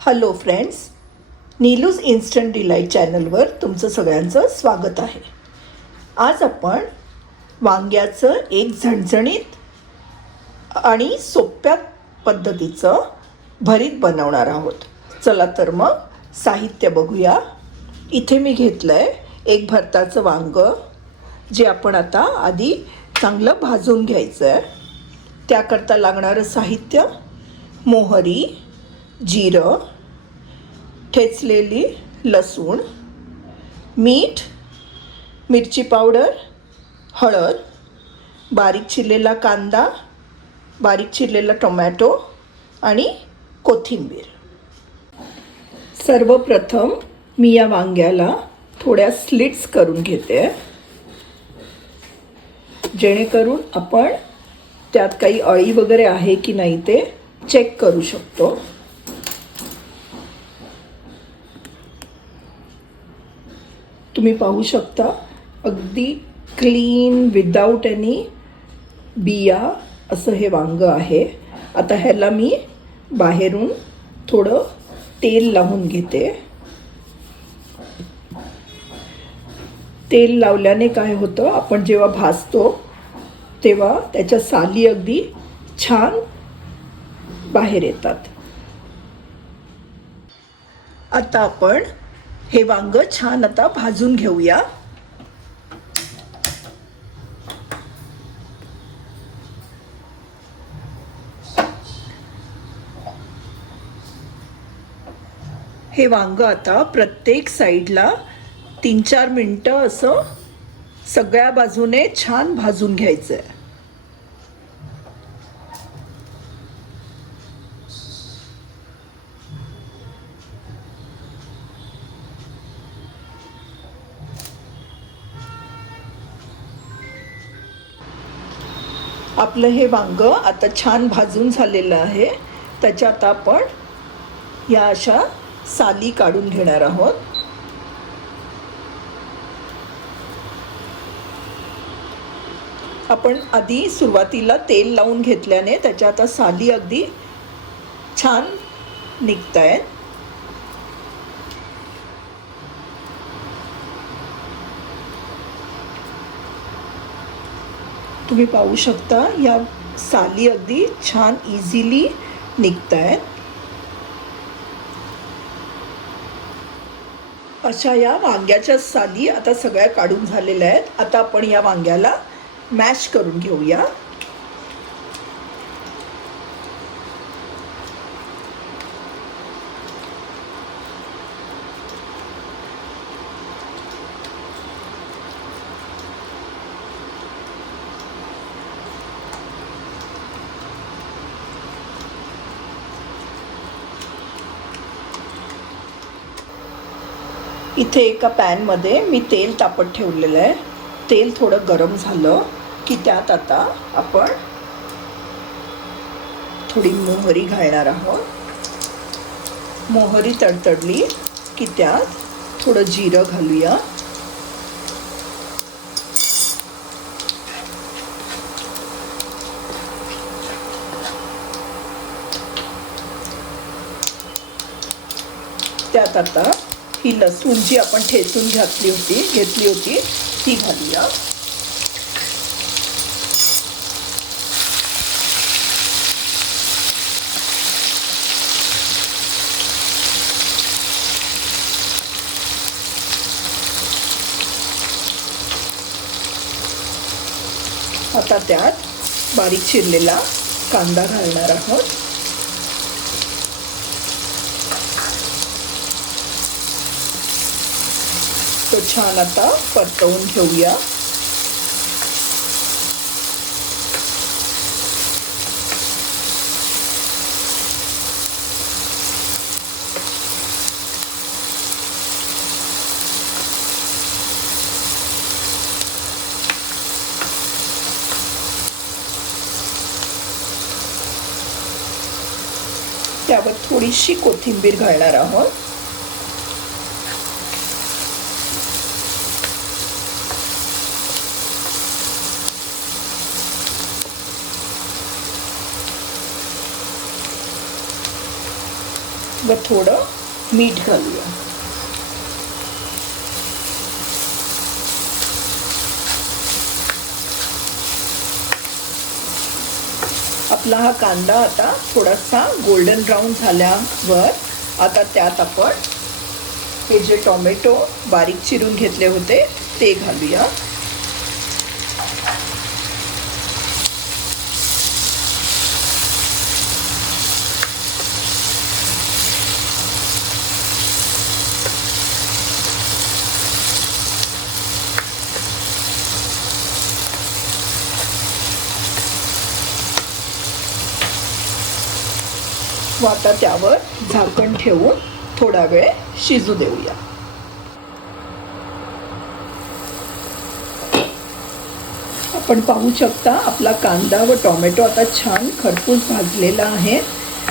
Hello friends Neelu's instant delight चॅनलवर तुमचं सगळ्यांचं स्वागत आहे. आज आपण वांग्याचं एक झणझणीत आणि सोप्या पद्धतीचं भरीत बनवणार आहोत. चला तर मग साहित्य बघूया. इथे मी घेतलं आहे एक भरताचं वांगं जे आपण आता आधी चांगलं भाजून घ्यायचं आहे त्याकरता लागणारं साहित्य मोहरी जिरं ठेचलेली लसूण मीठ मिरची पावडर हळद बारीक चिरलेला कांदा बारीक चिरलेला टोमॅटो आणि कोथिंबीर. सर्वप्रथम मी या वांग्याला थोड्या स्लिट्स करून घेते. जेणेकरून आपण त्यात काही अळी वगैरे आहे की नाही ते चेक करू शकतो. तुम्ही पाहू शकता अगदी क्लीन विदाऊट एनी बिया असं हे वांगं आहे. आता ह्याला मी बाहेरून थोडं तेल लावून घेते. तेल लावल्याने काय होतं आपण जेव्हा भाजतो तेव्हा त्याच्या साली अगदी छान बाहेर येतात. आता आपण हे वांग छान आता भाजून घेऊया. हे वांग आता प्रत्येक साईडला तीन चार मिनटं असं सगळ्या बाजूने छान भाजून घ्यायचं आहे आपलं हे वांग आता छान भाजून झालेलं आहे. त्याच्यात आपण या अशा साली काढून घेणार आहोत. आपण आधी सुरुवातीला तेल लावून घेतल्याने त्याच्या आता साली अगदी छान निघत आहेत तुम्ही पाहू शकता या साली अगदी छान इझिली निघत आहेत अशा या वांग्याच्या साली आता सगळ्या काढून झालेल्या आहेत. आता आपण या वांग्याला मॅश करून घेऊया. इथे एका पॅनमध्ये मी तेल तापत ठेवलेलं आहे. तेल थोडं गरम झालं की त्यात आता आपण थोडी मोहरी घालणार आहोत. मोहरी तडतडली की त्यात थोडं जिरं घालूया. त्यात आता ही लसूण जी आपण ठेचून घातली होती घेतली होती ती घालूया. आता त्यात बारीक चिरलेला कांदा घालणार आहोत. तो छान आता परतवून घेऊया त्यावर थोडीशी कोथिंबीर घालणार आहोत. व थोडं मीठ घालूया. आपला हा कांदा आता थोडासा गोल्डन ब्राऊन झाल्यावर आता त्यात आपण हे जे टोमॅटो बारीक चिरून घेतले होते ते घालूया. व आता त्यावर झाकण ठेवून थोडा वेळ शिजू देऊया. आपण पाहू शकता आपला कांदा व टोमॅटो आता छान खरपूस भाजलेला आहे.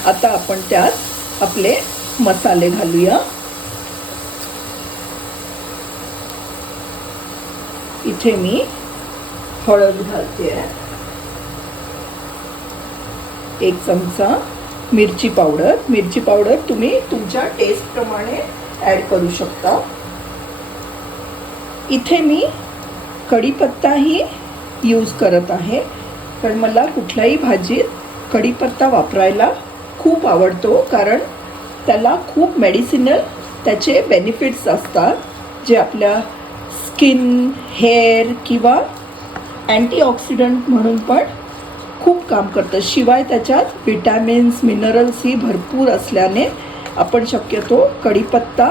आता आपण त्यात आपले मसाले घालूया. इथे मी हळद घालते. एक चमचा मिरची पावडर. मिरची पावडर तुम्ही तुमच्या टेस्टप्रमाणे ॲड करू शकता. इथे मी कढीपत्ताही यूज करत आहे. कारण मला कुठल्याही भाजीत कढीपत्ता वापरायला खूप आवडतो. कारण त्याला खूप मेडिसिनल त्याचे बेनिफिट्स असतात. जे आपल्या स्किन हेअर किंवा अँटीऑक्सिडंट म्हणून पण खूप काम करतं. शिवाय त्याच्यात विटॅमिन्स मिनरल्स ही भरपूर असल्याने आपण शक्यतो कढीपत्ता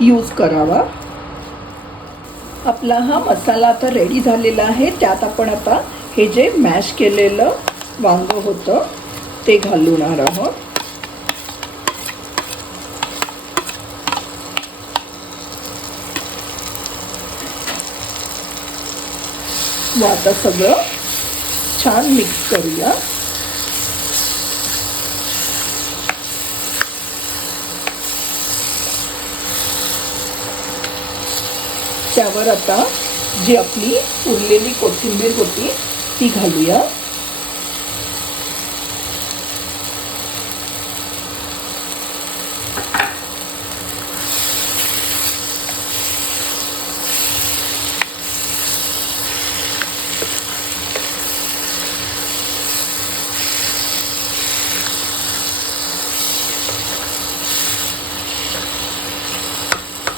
यूज करावा. आपला हा मसाला आता रेडी झालेला आहे. त्यात आपण आता हे जे मॅश केलेलं वांग होतं ते घालणार आहोत. आता सगळं छान मिक्स करूया. त्यावर आता जी आपली उरलेली कोथिंबीर होती ती घालूया.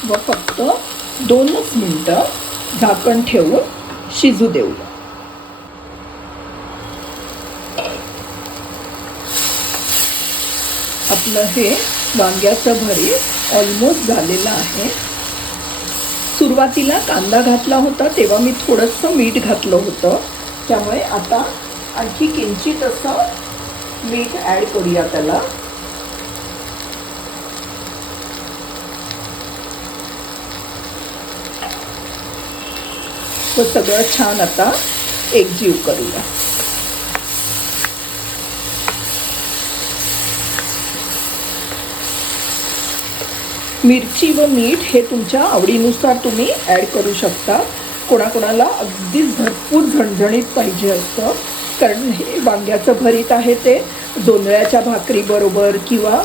व फक्त दोनच मिनटं झाकण ठेवून शिजू देऊया आपलं हे वांग्याचं भरीत ऑलमोस्ट झालेलं आहे. सुरुवातीला कांदा घातला होता तेव्हा मी थोडंसं मीठ घातलं होतं. त्यामुळे आता आणखी किंचित असं मीठ ॲड करूया त्याला. व सगळं छान आता एकजीव करूया. मिरची व मीठ हे तुमच्या आवडीनुसार तुम्ही ॲड करू शकता. कोणाकोणाला अगदीच भरपूर झणझणीत पाहिजे असतं. कारण हे वांग्याचं भरीत आहे ते. जोंधळ्याच्या भाकरीबरोबर किंवा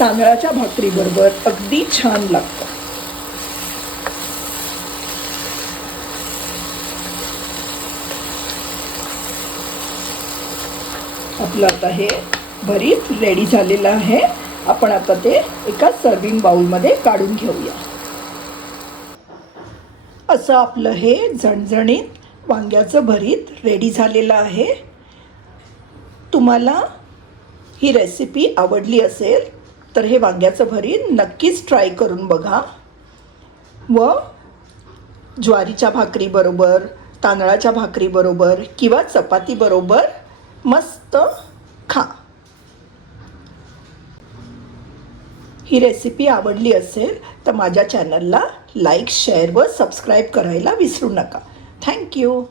तांदळाच्या भाकरीबरोबर अगदी छान लागतं. आपलं आता हे भरीत रेडी झालेलं आहे. आपण आता ते एका सर्विंग बाउलमध्ये काढून घेऊया. असं आपलं हे झणझणीत वांग्याचं भरीत रेडी झालेलं आहे. तुम्हाला ही रेसिपी आवडली असेल तर हे वांग्याचं भरीत नक्कीच ट्राय करून बघा. व ज्वारीच्या भाकरीबरोबर तांदळाच्या भाकरीबरोबर किंवा चपातीबरोबर मस्त खा. ही रेसिपी आवडली असेल तर माझ्या चॅनलला लाईक शेअर व सबस्क्राईब करायला विसरू नका. थँक्यू